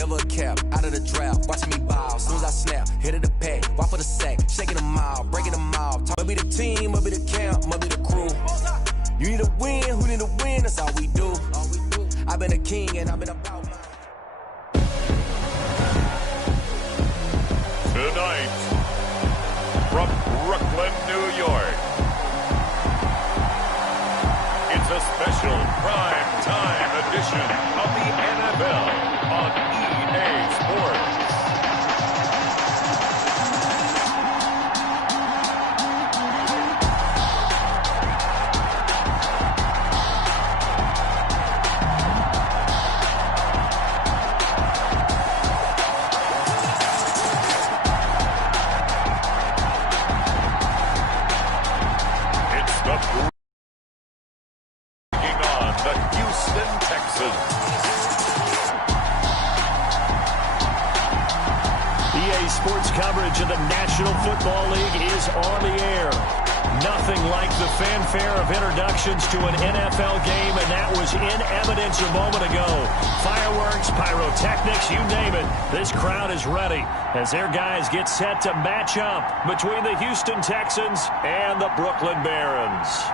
never a cap, out of the draft, watching me ball. Soon as I snap, hit of the pack, walk for the sack, shaking them out, breaking them out. Must be the team, must be the camp, must be the crew. You need a win, who need a win, that's all we do. I've been a king and I've been about mine. Tonight, from Brooklyn, New York, it's a special prime time edition of the NFL on EA Sports. Sports coverage of the National Football League is on the air. Nothing like the fanfare of introductions to an NFL game, and that was in evidence a moment ago. Fireworks, pyrotechnics, you name it. This crowd is ready as their guys get set to match up between the Houston Texans and the Brooklyn Barons.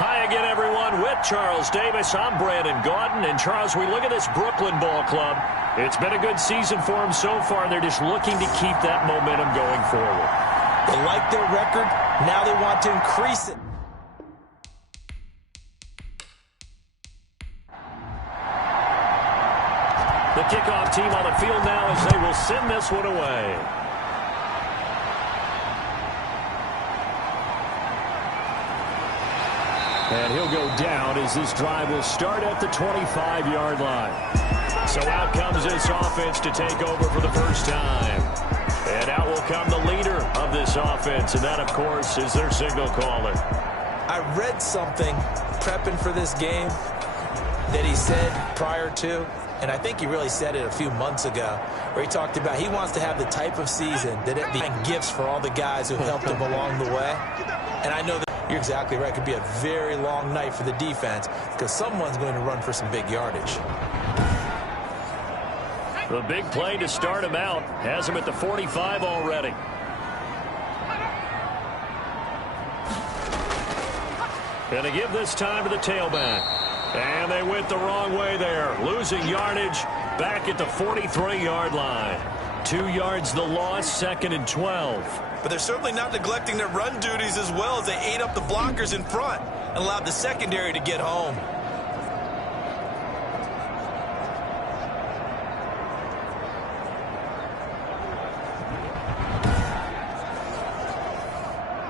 Hi again, everyone. With Charles Davis, I'm Brandon Gaudin. And, Charles, we look at this Brooklyn ball club. It's been a good season for them so far. They're just looking to keep that momentum going forward. They like their record. Now they want to increase it. The kickoff team on the field now as they will send this one away. And he'll go down as this drive will start at the 25-yard line. So out comes this offense to take over for the first time. And out will come the leader of this offense, and that, of course, is their signal caller. I read something prepping for this game that he said prior to, and I think he really said it a few months ago, where he talked about he wants to have the type of season that it be gifts for all the guys who helped him along the way. And I know that you're exactly right. It could be a very long night for the defense because someone's going to run for some big yardage. The big play to start him out has him at the 45 already. Going to give this time to the tailback. And they went the wrong way there, losing yardage back at the 43-yard line. 2 yards the loss, 2nd and 12. But they're certainly not neglecting their run duties as well as they ate up the blockers in front and allowed the secondary to get home.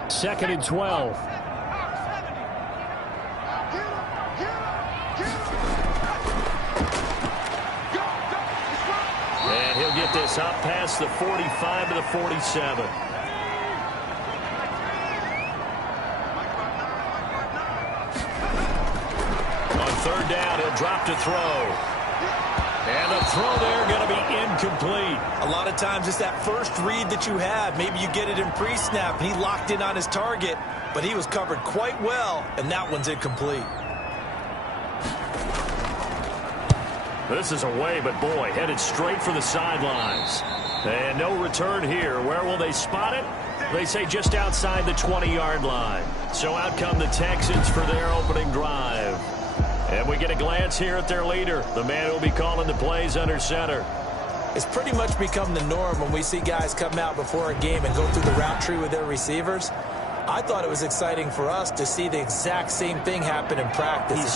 Second and 12. And he'll get this up past the 45 to the 47. Third down, he'll drop to throw. And the throw there going to be incomplete. A lot of times it's that first read that you have. Maybe you get it in pre-snap, and he locked in on his target, but he was covered quite well, and that one's incomplete. This is away, but boy, headed straight for the sidelines. And no return here. Where will they spot it? They say just outside the 20-yard line. So out come the Texans for their opening drive. And we get a glance here at their leader, the man who will be calling the plays under center. It's pretty much become the norm when we see guys come out before a game and go through the route tree with their receivers. I thought it was exciting for us to see the exact same thing happen in practice. He's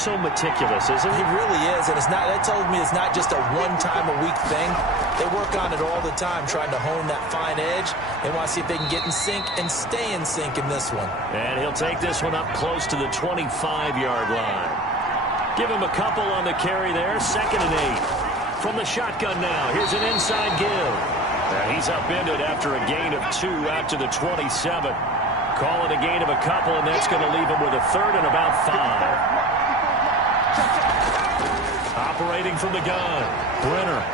so meticulous, isn't he? He really is, and that tells me it's not just a one-time-a-week thing. They work on it all the time, trying to hone that fine edge. They want to see if they can get in sync and stay in sync in this one. And he'll take this one up close to the 25-yard line. Give him a couple on the carry there. 2nd and 8. From the shotgun now, here's an inside give. And he's upended after a gain of 2 out to the 27. Call it a gain of a couple, and that's going to leave him with a 3rd and about 5. Operating from the gun, Brenner.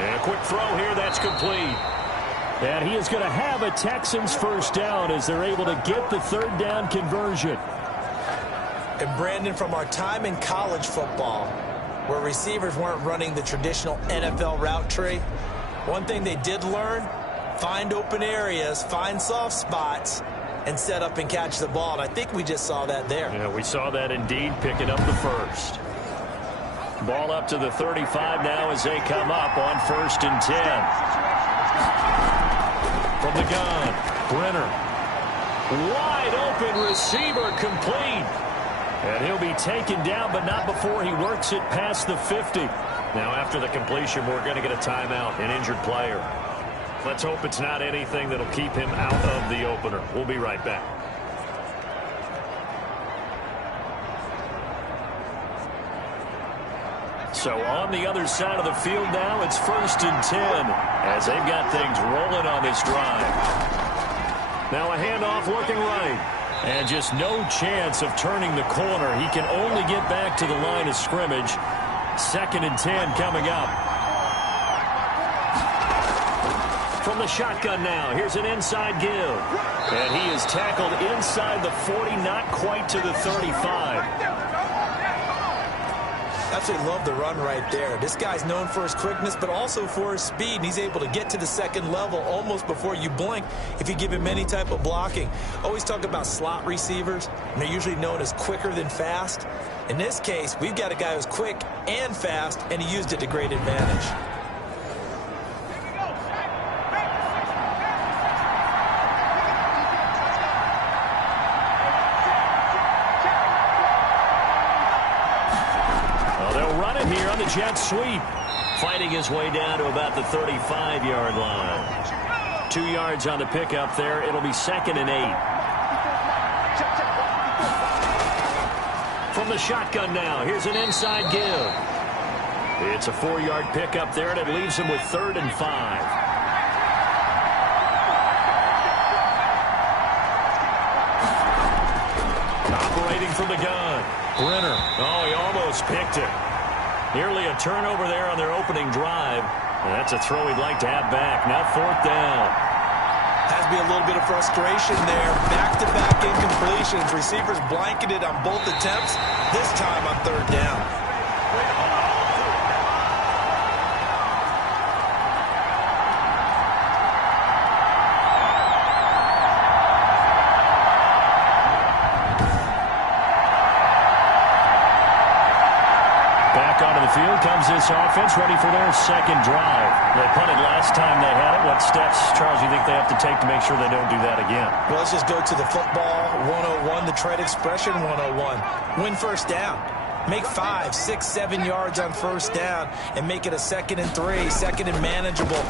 And a quick throw here, that's complete. And he is going to have a Texans first down as they're able to get the third down conversion. And Brandon, from our time in college football, where receivers weren't running the traditional NFL route tree, one thing they did learn, find open areas, find soft spots, and set up and catch the ball. And I think we just saw that there. Yeah, we saw that indeed, picking up the first. Ball up to the 35 now as they come up on 1st and 10. From the gun, Brenner. Wide open receiver, complete. And he'll be taken down, but not before he works it past the 50. Now, after the completion, we're going to get a timeout, an injured player. Let's hope it's not anything that'll keep him out of the opener. We'll be right back. So on the other side of the field now, it's 1st and 10 as they've got things rolling on this drive. Now a handoff looking right. And just no chance of turning the corner. He can only get back to the line of scrimmage. 2nd and 10 coming up. From the shotgun now, here's an inside give. And he is tackled inside the 40, not quite to the 35. Absolutely love the run right there. This guy's known for his quickness, but also for his speed. And he's able to get to the second level almost before you blink if you give him any type of blocking. Always talk about slot receivers, and they're usually known as quicker than fast. In this case, we've got a guy who's quick and fast, and he used it to great advantage. Jet sweep, fighting his way down to about the 35-yard line. 2 yards on the pickup there. It'll be 2nd and 8. From the shotgun now, here's an inside give. It's a 4-yard pickup there, and it leaves him with 3rd and 5. Operating from the gun, Brenner. Oh, he almost picked it. Nearly a turnover there on their opening drive. And that's a throw he'd like to have back. Now 4th down. Has to be a little bit of frustration there. Back-to-back incompletions. Receivers blanketed on both attempts. This time on 3rd down. Field comes this offense, ready for their 2nd drive. They punted last time they had it. What steps, Charles, you think they have to take to make sure they don't do that again? Well, let's just go to the football 101, the trade expression 101. Win 1st down. Make 5, 6, 7 yards on 1st down and make it a 2nd and 3, 2nd and manageable.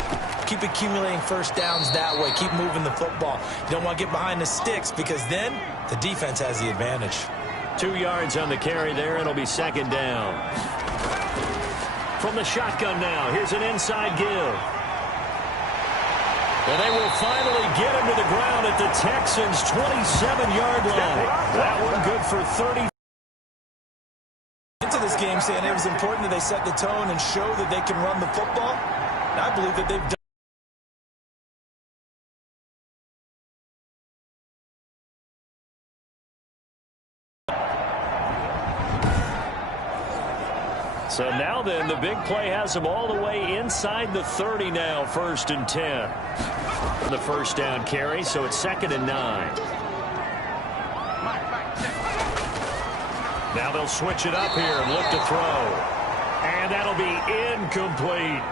Keep accumulating 1st downs that way. Keep moving the football. You don't want to get behind the sticks because then the defense has the advantage. 2 yards on the carry there. It'll be 2nd down. From the shotgun now, here's an inside give. And they will finally get him to the ground at the Texans' 27-yard line. That one good for 30. Into this game saying it was important that they set the tone and show that they can run the football. And I believe that they've done. So now then, the big play has them all the way inside the 30 now, 1st and 10. The 1st down carry, so it's 2nd and 9. Now they'll switch it up here and look to throw. And that'll be incomplete.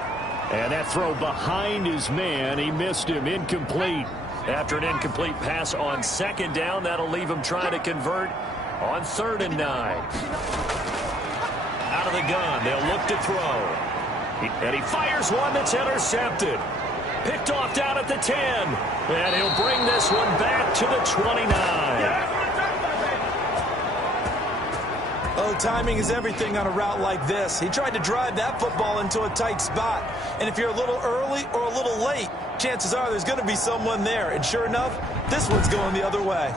And that throw behind his man, he missed him, incomplete. After an incomplete pass on 2nd down, that'll leave him trying to convert on 3rd and 9. Out of the gun, they'll look to throw. And he fires one that's intercepted. Picked off down at the 10. And he'll bring this one back to the 29. Oh, timing is everything on a route like this. He tried to drive that football into a tight spot. And if you're a little early or a little late, chances are there's going to be someone there. And sure enough, this one's going the other way.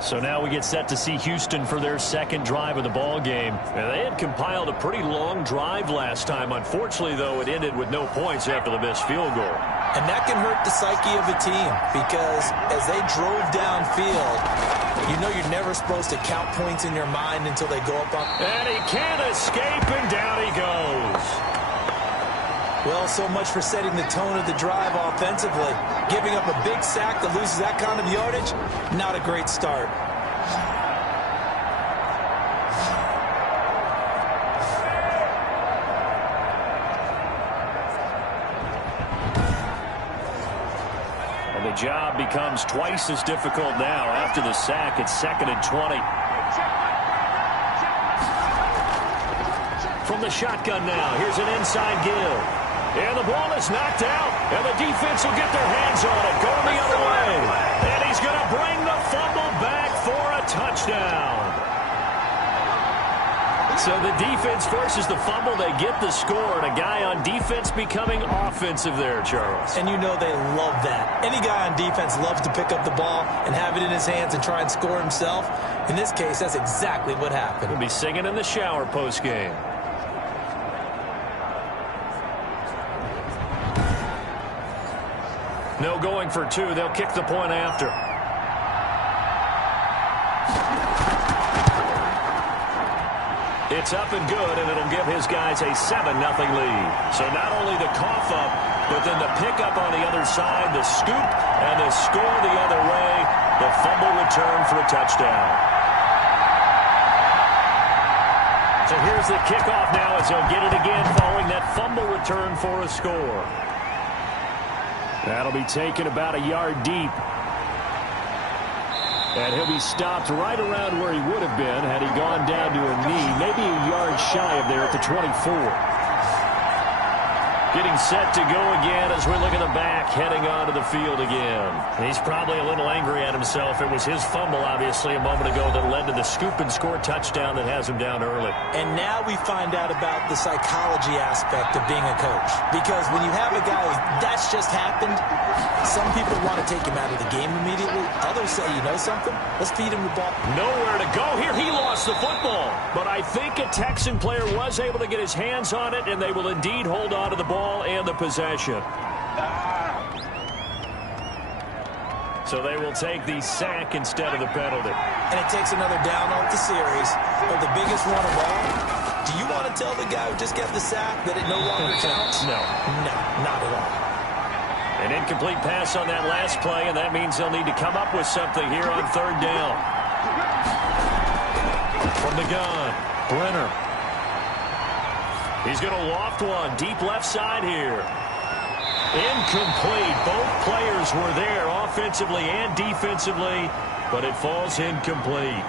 So now we get set to see Houston for their 2nd drive of the ball game. And they had compiled a pretty long drive last time. Unfortunately, though, it ended with no points after the missed field goal. And that can hurt the psyche of a team because as they drove downfield, you know you're never supposed to count points in your mind until they go up on. And he can't escape, and down he goes. Well, so much for setting the tone of the drive offensively. Giving up a big sack that loses that kind of yardage, not a great start. And the job becomes twice as difficult now after the sack. It's 2nd and 20. From the shotgun now, here's an inside give. And the ball is knocked out, and the defense will get their hands on it, going the other way. And he's going to bring the fumble back for a touchdown. So the defense forces the fumble, they get the score, and a guy on defense becoming offensive there, Charles. And you know they love that. Any guy on defense loves to pick up the ball and have it in his hands and try and score himself. In this case, that's exactly what happened. He'll be singing in the shower post-game. No going for two. They'll kick the point after. It's up and good, and it'll give his guys a 7-0 lead. So not only the cough up, but then the pickup on the other side, the scoop, and the score the other way, the fumble return for a touchdown. So here's the kickoff now as he'll get it again following that fumble return for a score. That'll be taken about a yard deep. And he'll be stopped right around where he would have been had he gone down to a knee, maybe a yard shy of there at the 24. Getting set to go again as we look at the back, heading onto the field again. He's probably a little angry at himself. It was his fumble, obviously, a moment ago that led to the scoop and score touchdown that has him down early. And now we find out about the psychology aspect of being a coach. Because when you have a guy that's just happened, some people want to take him out of the game immediately. Others say, you know something? Let's feed him the ball. Nowhere to go here. He lost the football. But I think a Texan player was able to get his hands on it, and they will indeed hold on to the ball and the possession. So they will take the sack instead of the penalty. And it takes another down off the series. But the biggest one of all, do you want to tell the guy who just got the sack that it no longer counts? No. No, not at all. An incomplete pass on that last play, and that means they'll need to come up with something here on 3rd down. From the gun, Brenner. He's going to loft one deep left side here. Incomplete. Both players were there offensively and defensively, but it falls incomplete.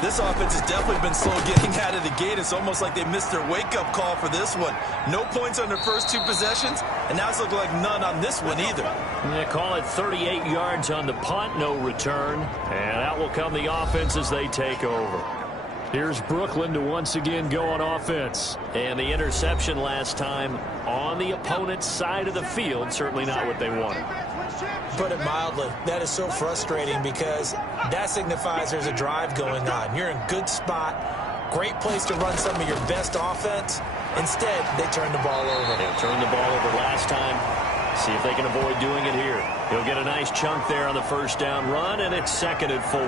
This offense has definitely been slow getting out of the gate. It's almost like they missed their wake-up call for this one. No points on their first 2 possessions, and now it's looking like none on this one either. They call it 38 yards on the punt, no return. And out will come the offense as they take over. Here's Brooklyn to once again go on offense. And the interception last time on the opponent's side of the field, certainly not what they wanted. Put it mildly, that is so frustrating because that signifies there's a drive going on. You're in a good spot, great place to run some of your best offense. Instead, they turn the ball over. They turned the ball over last time. See if they can avoid doing it here. He'll get a nice chunk there on the first down run, and it's 2nd and 4.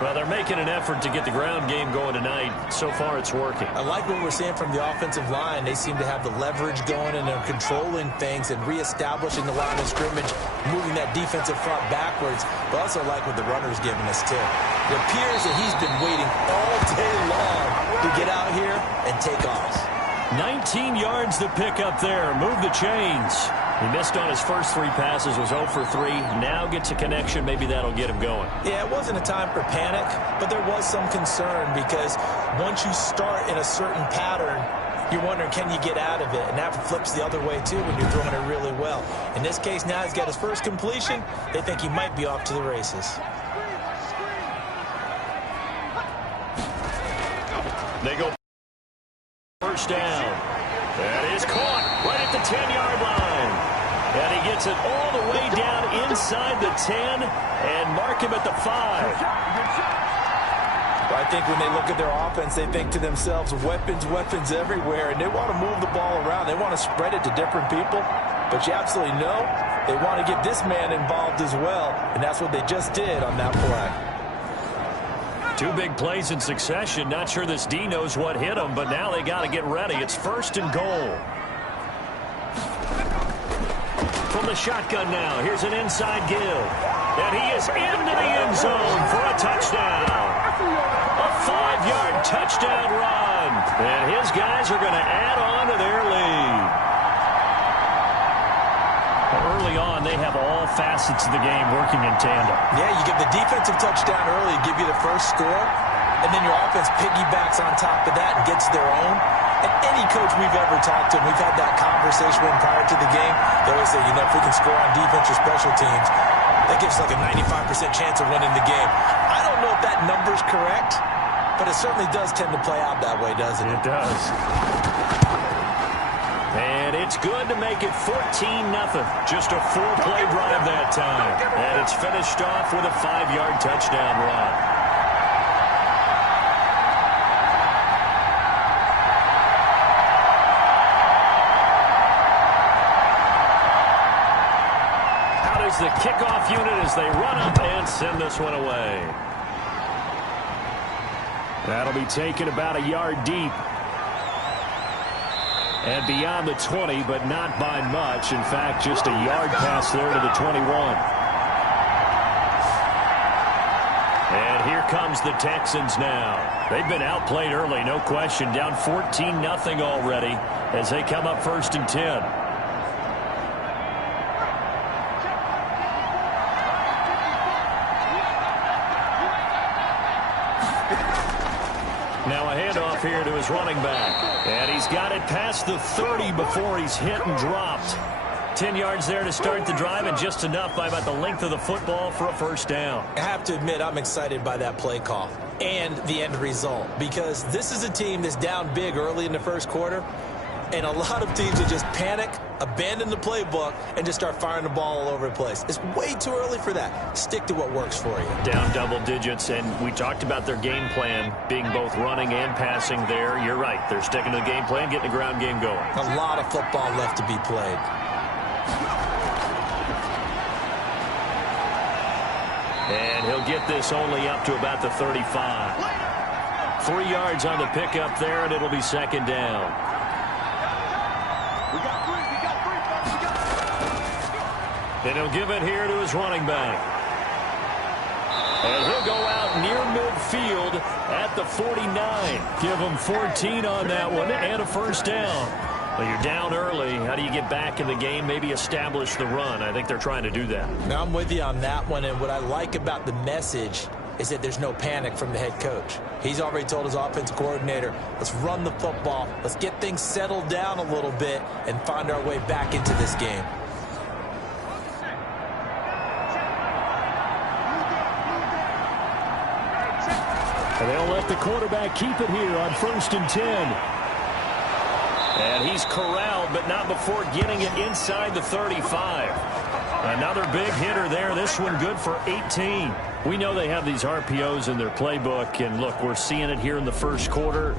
Well, they're making an effort to get the ground game going tonight. So far, it's working. I like what we're seeing from the offensive line. They seem to have the leverage going, and they're controlling things and reestablishing the line of scrimmage, moving that defensive front backwards. But I also like what the runner's giving us, too. It appears that he's been waiting all day long to get out here and take off. 19 yards to pick up there. Move the chains. He missed on his first 3 passes, was 0 for 3. Now gets a connection. Maybe that'll get him going. Yeah, it wasn't a time for panic, but there was some concern because once you start in a certain pattern, you're wondering, can you get out of it? And that flips the other way, too, when you're throwing it really well. In this case, now he's got his first completion. They think he might be off to the races. They go first down. That is caught right at the 10-yard line. And he gets it all the way down inside the 10 and mark him at the 5. I think when they look at their offense, they think to themselves, weapons, weapons everywhere, and they want to move the ball around. They want to spread it to different people. But you absolutely know they want to get this man involved as well, and that's what they just did on that play. 2 big plays in succession. Not sure this D knows what hit him, but now they got to get ready. It's 1st and goal. From the shotgun now, here's an inside give. And he is into the end zone for a touchdown. A 5-yard touchdown run. And his guys are going to add on to their lead. Early on, they have all facets of the game working in tandem. Yeah, you give the defensive touchdown early, give you the first score, and then your offense piggybacks on top of that and gets their own. And any coach we've ever talked to, we've had that conversation with prior to the game, they always say, you know, if we can score on defense or special teams, that gives like a 95% chance of winning the game. I don't know if that number's correct, but it certainly does tend to play out that way, doesn't it? It does. And it's good to make it 14-0. Just a 4-play drive that time. And it's finished off with a 5-yard touchdown run. The kickoff unit as they run up and send this one away. That'll be taken about a yard deep. And beyond the 20, but not by much. In fact, just a yard pass there to the 21. And here comes the Texans now. They've been outplayed early, no question. Down 14-0 already as they come up 1st and 10. Now a handoff here to his running back. And he's got it past the 30 before he's hit and dropped. 10 yards there to start the drive, and just enough by about the length of the football for a 1st down. I have to admit, I'm excited by that play call and the end result, because this is a team that's down big early in the 1st quarter, and a lot of teams will just panic, abandon the playbook, and just start firing the ball all over the place. It's way too early for that. Stick to what works for you. Down double digits, and we talked about their game plan being both running and passing there. You're right. They're sticking to the game plan, getting the ground game going. A lot of football left to be played. And he'll get this only up to about the 35. 3 yards on the pickup there, and it'll be 2nd down. And he'll give it here to his running back. And he'll go out near midfield at the 49. Give him 14 on that one and a 1st down. Well, you're down early. How do you get back in the game? Maybe establish the run. I think they're trying to do that. Now, I'm with you on that one, and what I like about the message is that there's no panic from the head coach. He's already told his offensive coordinator, let's run the football, let's get things settled down a little bit and find our way back into this game. And they'll let the quarterback keep it here on 1st and 10. And he's corralled, but not before getting it inside the 35. Another big hitter there. This one good for 18. We know they have these RPOs in their playbook, and look, we're seeing it here in the 1st quarter.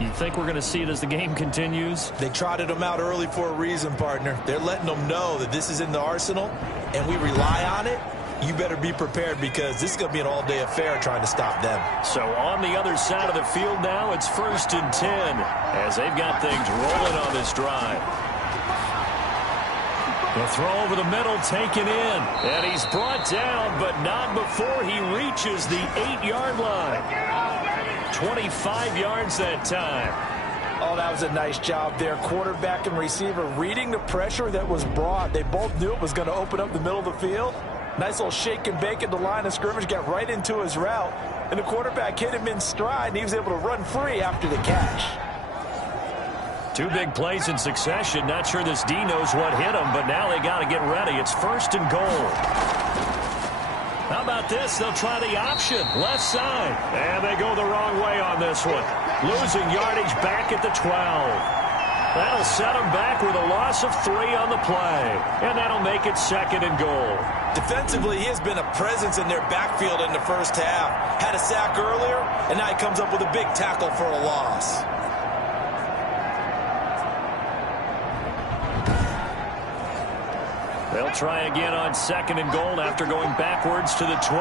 You think we're going to see it as the game continues? They trotted them out early for a reason, partner. They're letting them know that this is in the arsenal, and we rely on it. You better be prepared, because this is going to be an all-day affair trying to stop them. So on the other side of the field now, it's 1st and 10 as they've got things rolling on this drive. The throw over the middle taken in, and he's brought down, but not before he reaches the 8-yard line. 25 yards that time. Oh, that was a nice job there. Quarterback and receiver reading the pressure that was brought. They both knew it was going to open up the middle of the field. Nice little shake and bake at the line of scrimmage, got right into his route, and the quarterback hit him in stride, and he was able to run free after the catch. 2 big plays in succession. Not sure this D knows what hit him, but now they got to get ready. It's 1st and goal. How about this? They'll try the option. Left side. And they go the wrong way on this one. Losing yardage back at the 12. That'll set them back with a loss of 3 on the play. And that'll make it 2nd and goal. Defensively, he has been a presence in their backfield in the 1st half. Had a sack earlier, and now he comes up with a big tackle for a loss. try again on 2nd and goal after going backwards to the 12.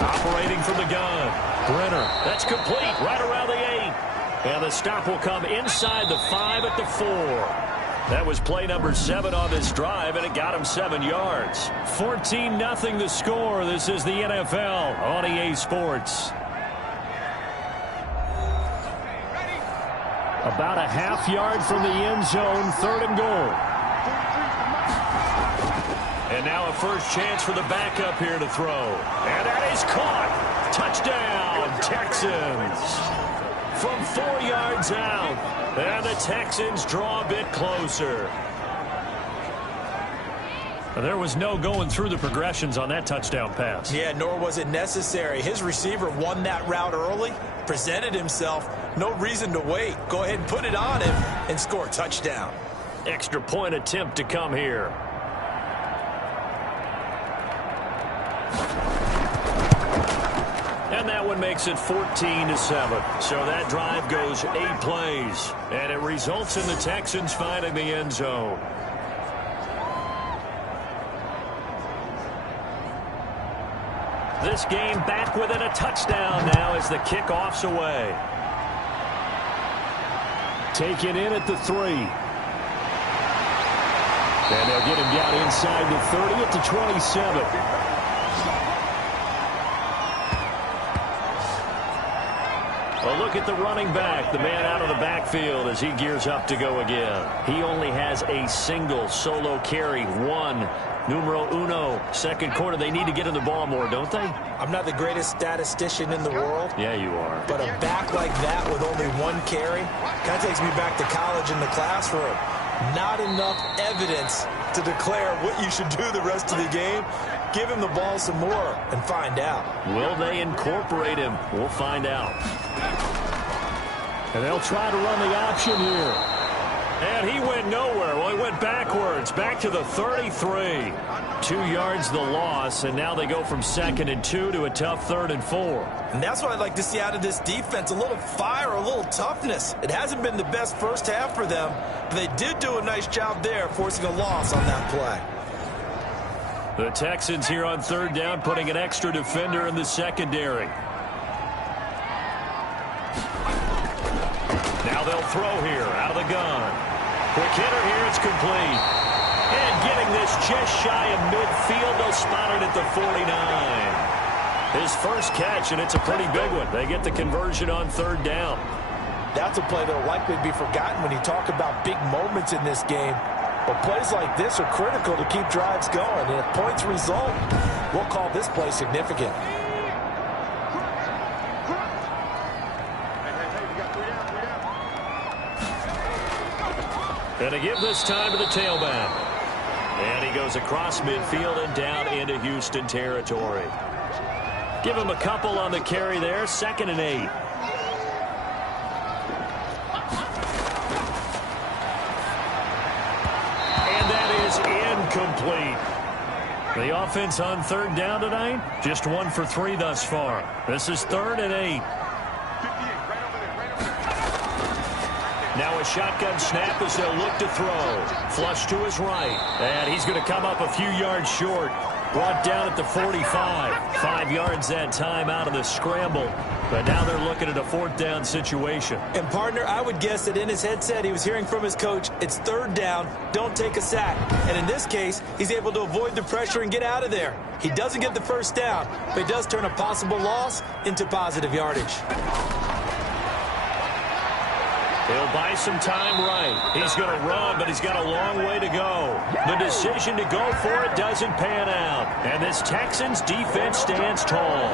Operating from the gun. Brenner. That's complete right around the 8. And the stop will come inside the 5 at the 4. That was play number 7 on this drive, and it got him 7 yards. 14-0 the score. This is the NFL on EA Sports. About a half yard from the end zone, 3rd and goal. And now a first chance for the backup here to throw. And that is caught. Touchdown, Texans. From 4 yards out. And the Texans draw a bit closer. There was no going through the progressions on that touchdown pass. Yeah, nor was it necessary. His receiver won that route early, presented himself. No reason to wait. Go ahead and put it on him and score a touchdown. Extra point attempt to come here. And that one makes it 14-7. So that drive goes 8 plays. And it results in the Texans finding the end zone. This game back within a touchdown now as the kickoff's away. Taken in at the 3. And they'll get him down inside the 30 at the 27. Well, look at the running back, the man out of the backfield as he gears up to go again. He only has a single solo carry, 1. Numero uno, 2nd quarter. They need to get in the ball more, don't they? I'm not the greatest statistician in the world. Yeah, you are. But a back like that with only 1 carry kind of takes me back to college in the classroom. Not enough evidence to declare what you should do the rest of the game. Give him the ball some more and find out. Will they incorporate him? We'll find out. And they'll try to run the option here. And he went nowhere. Well, he went backwards, back to the 33. 2 yards the loss, and now they go from 2nd and 2 to a tough 3rd and 4. And that's what I'd like to see out of this defense, a little fire, a little toughness. It hasn't been the best first half for them, but they did do a nice job there, forcing a loss on that play. The Texans here on 3rd down, putting an extra defender in the secondary. Now they'll throw here out of the gun. Quick hitter here, it's complete. And getting this just shy of midfield, they'll spot it at the 49. His first catch, and it's a pretty big one. They get the conversion on 3rd down. That's a play that will likely be forgotten when you talk about big moments in this game. But plays like this are critical to keep drives going. And if points result, we'll call this play significant. And to give this time to the tailback. And he goes across midfield and down into Houston territory. Give him a couple on the carry there. 2nd and 8. And that is incomplete. The offense on 3rd down tonight, just 1 for 3 thus far. This is 3rd and 8. Now a shotgun snap as they'll look to throw. Flush to his right. And he's going to come up a few yards short. Brought down at the 45. 5 yards that time out of the scramble. But now they're looking at a 4th down situation. And, partner, I would guess that in his headset he was hearing from his coach, it's 3rd down, don't take a sack. And in this case, he's able to avoid the pressure and get out of there. He doesn't get the first down, but he does turn a possible loss into positive yardage. He'll buy some time right. He's going to run, but he's got a long way to go. The decision to go for it doesn't pan out. And this Texans defense stands tall.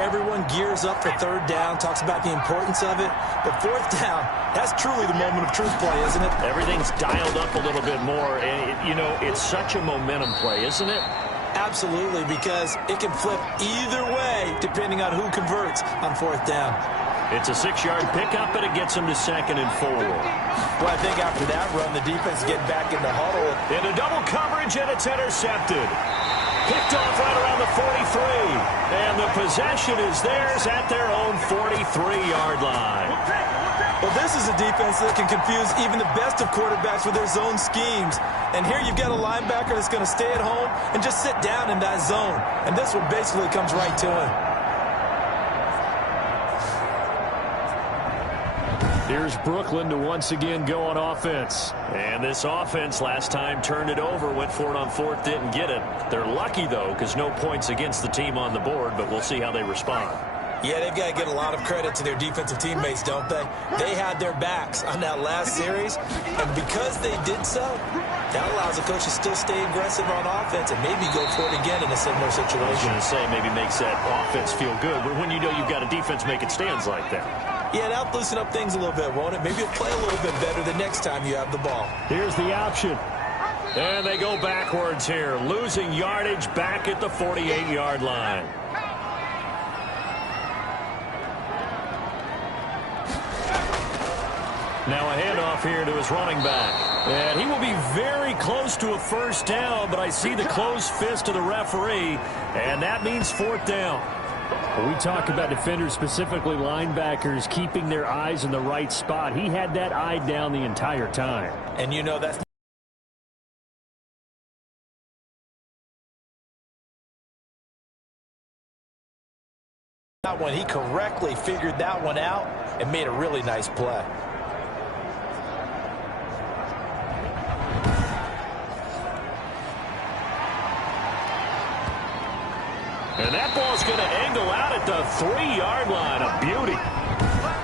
Everyone gears up for 3rd down, talks about the importance of it. But 4th down, that's truly the moment of truth play, isn't it? Everything's dialed up a little bit more. And, you know, it's such a momentum play, isn't it? Absolutely, because it can flip either way depending on who converts on 4th down. It's a 6-yard pickup, and it gets him to 2nd and 4. Well, I think after that run, the defense is getting back in the huddle. Into double coverage, and it's intercepted. Picked off right around the 43. And the possession is theirs at their own 43-yard line. Well, this is a defense that can confuse even the best of quarterbacks with their zone schemes. And here you've got a linebacker that's going to stay at home and just sit down in that zone. And this one basically comes right to him. Here's Brooklyn to once again go on offense. And this offense last time turned it over, went for it on fourth, didn't get it. They're lucky, though, because no points against the team on the board, but we'll see how they respond. Yeah, they've got to get a lot of credit to their defensive teammates, don't they? They had their backs on that last series, and because they did so, that allows the coach to still stay aggressive on offense and maybe go for it again in a similar situation. I was going to say maybe makes that offense feel good, but when you know you've got a defense making stands like that. Yeah, that'll loosen up things a little bit, won't it? Maybe you'll play a little bit better the next time you have the ball. Here's the option. And they go backwards here, losing yardage back at the 48-yard line. Now a handoff here to his running back. And he will be very close to a first down, but I see the closed fist of the referee, and that means fourth down. When we talk about defenders, specifically linebackers, keeping their eyes in the right spot, he had that eye down the entire time. And you know that's when he correctly figured that one out and made a really nice play. And that ball's going to angle out at the 3-yard line. A beauty.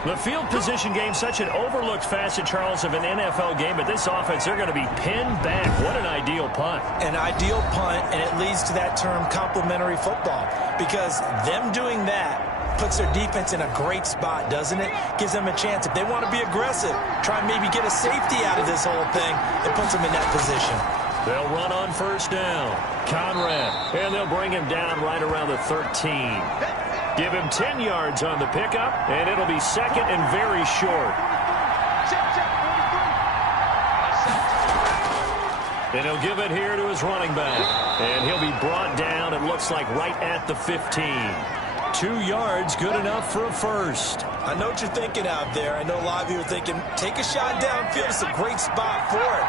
The field position game, such an overlooked facet, Charles, of an NFL game. But this offense, they're going to be pinned back. What an ideal punt. An ideal punt, and it leads to that term complementary football. Because them doing that puts their defense in a great spot, doesn't it? Gives them a chance. If they want to be aggressive, try and maybe get a safety out of this whole thing, it puts them in that position. They'll run on first down. Conrad, and they'll bring him down right around the 13. Give him 10 yards on the pickup, and it'll be second and very short. And he'll give it here to his running back. And he'll be brought down, it looks like, right at the 15. 2 yards, good enough for a first. I know what you're thinking out there. I know a lot of you are thinking, take a shot downfield. It's a great spot for it.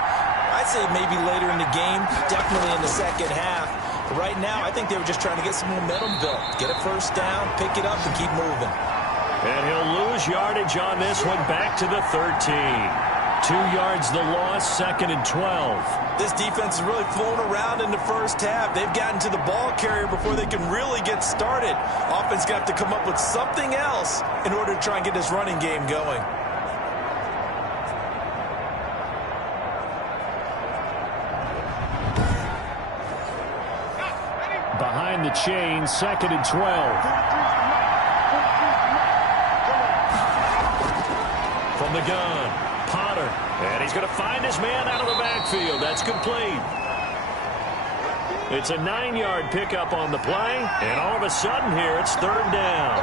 I'd say maybe later in the game, definitely in the second half. But right now, I think they were just trying to get some momentum built. Get a first down, pick it up, and keep moving. And he'll lose yardage on this one back to the 13. 2 yards the loss, second and 12. This defense is really flown around in the first half. They've gotten to the ball carrier before they can really get started. Offense got to come up with something else in order to try and get this running game going. Behind the chain, second and 12. From the gun, Potter. And he's going to find his man out of the backfield. That's complete. It's a 9-yard pickup on the play. And all of a sudden here, it's third down.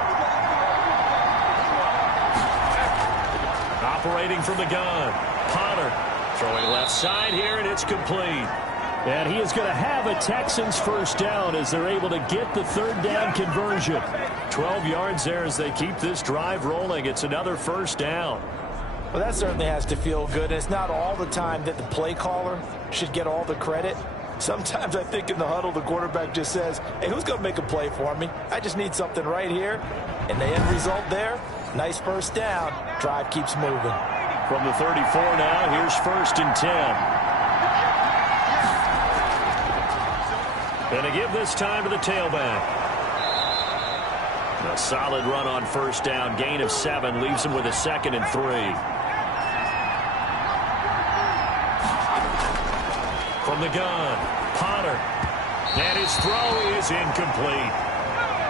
Operating from the gun, Potter. Throwing left side here, and it's complete. And he is going to have a Texans first down as they're able to get the third down conversion. 12 yards there as they keep this drive rolling. It's another first down. Well, that certainly has to feel good. And it's not all the time that the play caller should get all the credit. Sometimes I think in the huddle, the quarterback just says, hey, who's going to make a play for me? I just need something right here. And the end result there, nice first down. Drive keeps moving. From the 34 now, here's first and 10. And to give this time to the tailback. A solid run on first down. Gain of 7 leaves him with a second and 3. From the gun, Potter. And his throw is incomplete.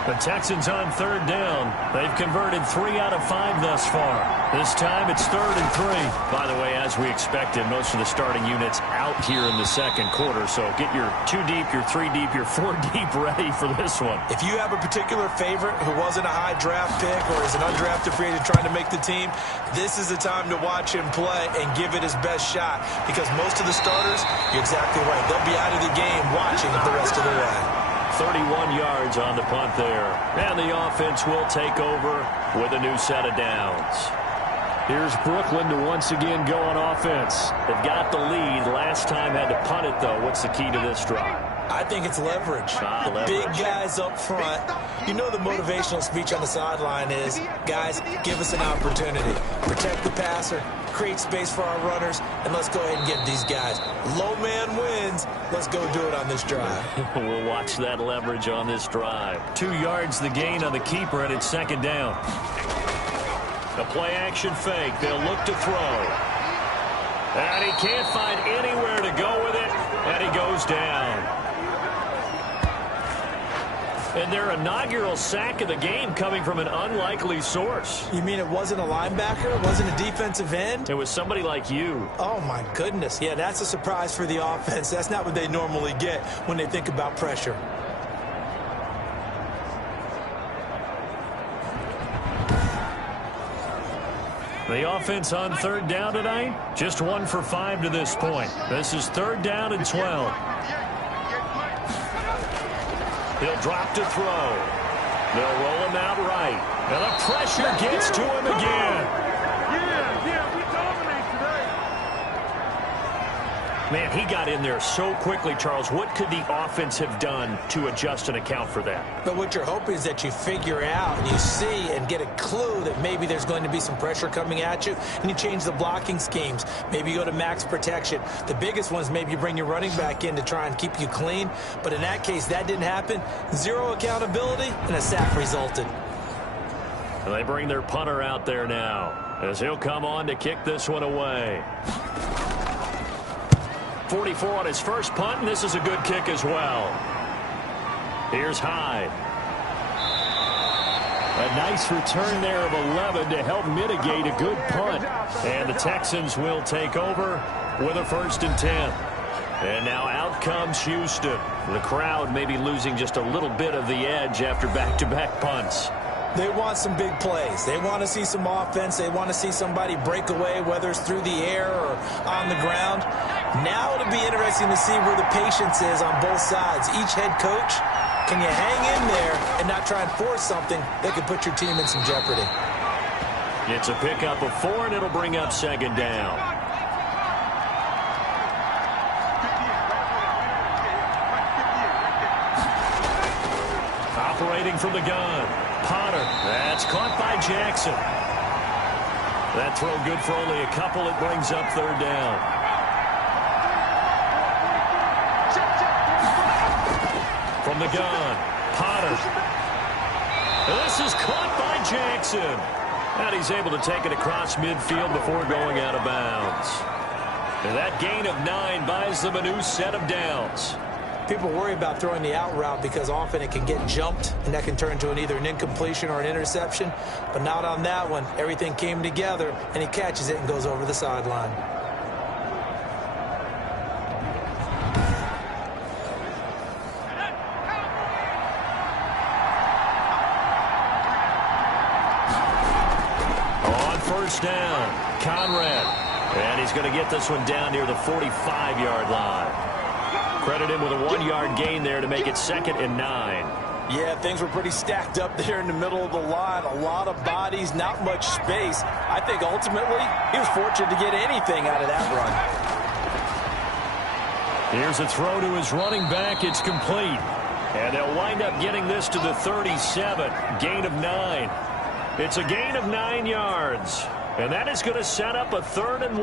The Texans on third down. They've converted 3 out of 5 thus far. This time it's third and 3. By the way, as we expected, most of the starting units out here in the second quarter. So get your 2 deep, your 3 deep, your 4 deep ready for this one. If you have a particular favorite who wasn't a high draft pick or is an undrafted free agent trying to make the team, this is the time to watch him play and give it his best shot. Because most of the starters, you're exactly right, they'll be out of the game watching the rest of the way. 31 yards on the punt there. And the offense will take over with a new set of downs. Here's Brooklyn to once again go on offense. They've got the lead. Last time had to punt it, though. What's the key to this drive? I think it's leverage. Big guys up front. You know the motivational speech on the sideline is, guys, give us an opportunity. Protect the passer, create space for our runners, and let's go ahead and get these guys. Low man wins. Let's go do it on this drive. We'll watch that leverage on this drive. 2 yards the gain on the keeper, and it's second down. A play-action fake. They'll look to throw. And he can't find anywhere to go with it, and he goes down. And their inaugural sack of the game coming from an unlikely source. You mean it wasn't a linebacker? It wasn't a defensive end? It was somebody like you. Oh, my goodness. Yeah, that's a surprise for the offense. That's not what they normally get when they think about pressure. The offense on third down tonight, just 1 for 5 to this point. This is third down and 12. He'll drop to throw. They'll roll him out right. And the pressure gets to him again. We dominate today. Man, he got in there so quickly, Charles. What could the offense have done to adjust and account for that? But what you're hoping is that you figure out and you see and get a clue that maybe there's going to be some pressure coming at you, and you change the blocking schemes. Maybe you go to max protection. The biggest one is maybe you bring your running back in to try and keep you clean. But in that case, that didn't happen. 0 accountability, and a sack resulted. And they bring their punter out there now as he'll come on to kick this one away. 44 on his first punt, and this is a good kick as well. Here's Hyde. A nice return there of 11 to help mitigate a good punt. And the Texans will take over with a 1st and 10. And now out comes Houston. The crowd may be losing just a little bit of the edge after back-to-back punts. They want some big plays. They want to see some offense. They want to see somebody break away, whether it's through the air or on the ground. Now it'll be interesting to see where the patience is on both sides. Each head coach, can you hang in there and not try and force something that could put your team in some jeopardy? It's a pickup of 4, and it'll bring up second down. Operating from the gun. Potter. That's caught by Jackson. That throw good for only a couple. It brings up third down. From the gun. Potter. This is caught by Jackson. And he's able to take it across midfield before going out of bounds. And that gain of 9 buys them a new set of downs. People worry about throwing the out route because often it can get jumped, and that can turn into either an incompletion or an interception. But not on that one. Everything came together, and he catches it and goes over the sideline. On first down, Conrad. And he's going to get this one down near the 45-yard line. Credit him with a 1-yard gain there to make it 2nd and 9. Yeah, things were pretty stacked up there in the middle of the line. A lot of bodies, not much space. I think ultimately he was fortunate to get anything out of that run. Here's a throw to his running back. It's complete. And they'll wind up getting this to the 37. Gain of 9. It's a gain of 9 yards. And that is going to set up a 3rd and 1.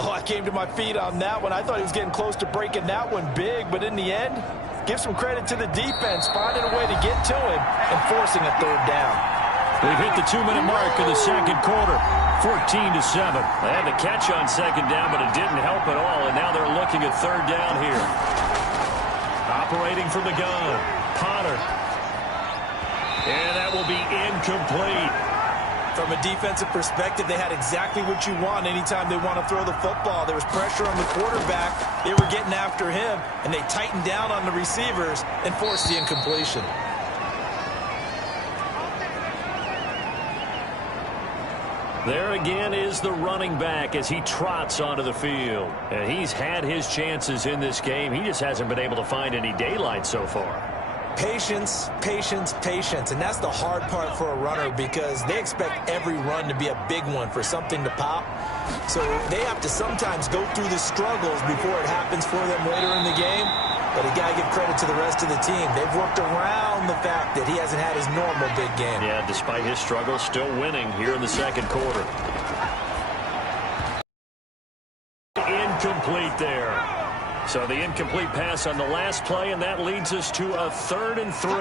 Oh, I came to my feet on that one. I thought he was getting close to breaking that one big, but in the end, give some credit to the defense, finding a way to get to him and forcing a 3rd down. We've hit the 2-minute mark of the second quarter, 14-7. They had the catch on second down, but it didn't help at all, and now they're looking at 3rd down here. Operating from the gun, Potter. And that will be incomplete. From a defensive perspective, they had exactly what you want anytime they want to throw the football. There was pressure on the quarterback. They were getting after him, and they tightened down on the receivers and forced the incompletion. There again is the running back as he trots onto the field. And he's had his chances in this game. He just hasn't been able to find any daylight so far. Patience, patience, patience. And that's the hard part for a runner because they expect every run to be a big one for something to pop. So they have to sometimes go through the struggles before it happens for them later in the game. But you got to give credit to the rest of the team. They've worked around the fact that he hasn't had his normal big game. Yeah, despite his struggles, still winning here in the second quarter. Incomplete there. So the incomplete pass on the last play, and that leads us to a 3rd and 3.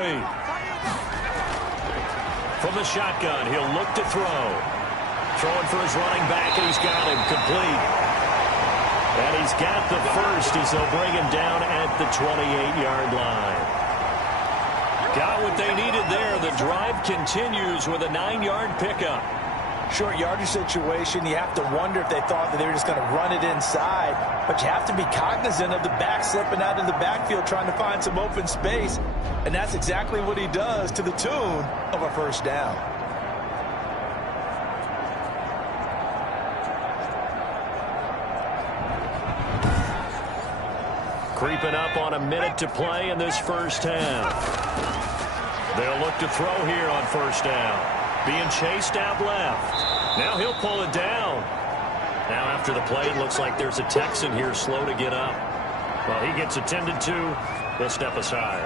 From the shotgun, he'll look to throw. Throwing for his running back, and he's got him complete. And he's got the first as they'll bring him down at the 28-yard line. Got what they needed there. The drive continues with a 9-yard pickup. Short yardage situation, you have to wonder if they thought that they were just going to run it inside. But you have to be cognizant of the back slipping out of the backfield trying to find some open space. And that's exactly what he does to the tune of a first down. Creeping up on a minute to play in this first half. They'll look to throw here on first down. Being chased out left. Now he'll pull it down. Now after the play, it looks like there's a Texan here slow to get up. Well, he gets attended to. He'll step aside.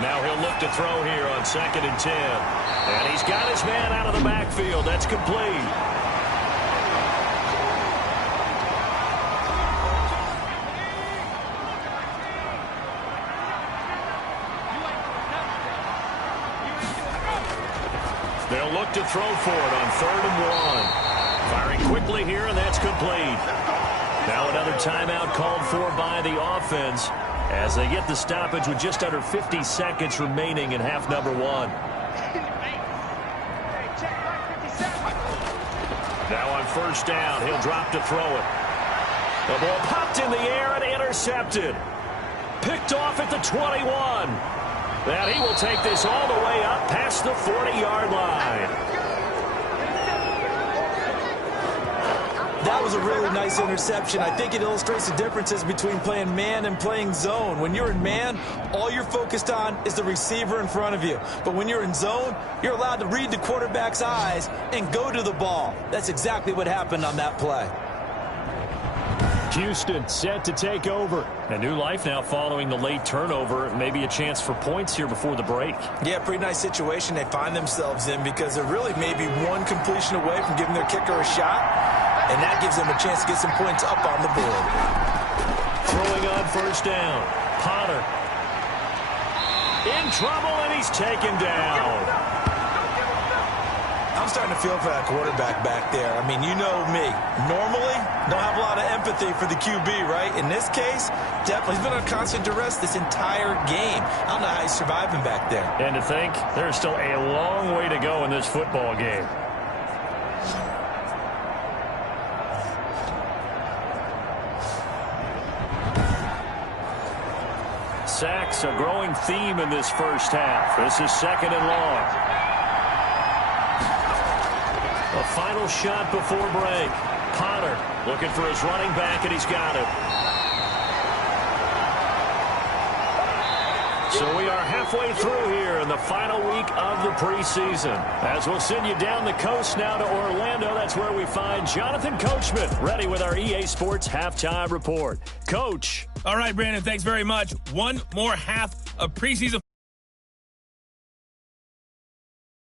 Now he'll look to throw here on 2nd and 10. And he's got his man out of the backfield. That's complete. They'll look to throw for it on 3rd and 1. Firing quickly here, and that's complete. Now another timeout called for by the offense as they get the stoppage with just under 50 seconds remaining in half number 1. Now on first down, he'll drop to throw it. The ball popped in the air and intercepted. Picked off at the 21. And he will take this all the way up past the 40-yard line. That was a really nice interception. I think it illustrates the differences between playing man and playing zone. When you're in man, all you're focused on is the receiver in front of you. But when you're in zone, you're allowed to read the quarterback's eyes and go to the ball. That's exactly what happened on that play. Houston set to take over. A new life now following the late turnover. Maybe a chance for points here before the break. Yeah, pretty nice situation they find themselves in because they're really maybe one completion away from giving their kicker a shot. And that gives them a chance to get some points up on the board. Throwing on first down. Potter. In trouble, and he's taken down. I'm starting to feel for that quarterback back there. I mean, you know me. Normally, don't have a lot of empathy for the QB, right? In this case, definitely. He's been under constant duress this entire game. I don't know how he's surviving back there. And to think, there's still a long way to go in this football game. Sacks, a growing theme in this first half. This is 2nd and long. A final shot before break. Potter looking for his running back, and he's got it. So we are halfway through here in the final week of the preseason. As we'll send you down the coast now to Orlando, that's where we find Jonathan Coachman, ready with our EA Sports Halftime Report. Coach. All right, Brandon, thanks very much. One more half of preseason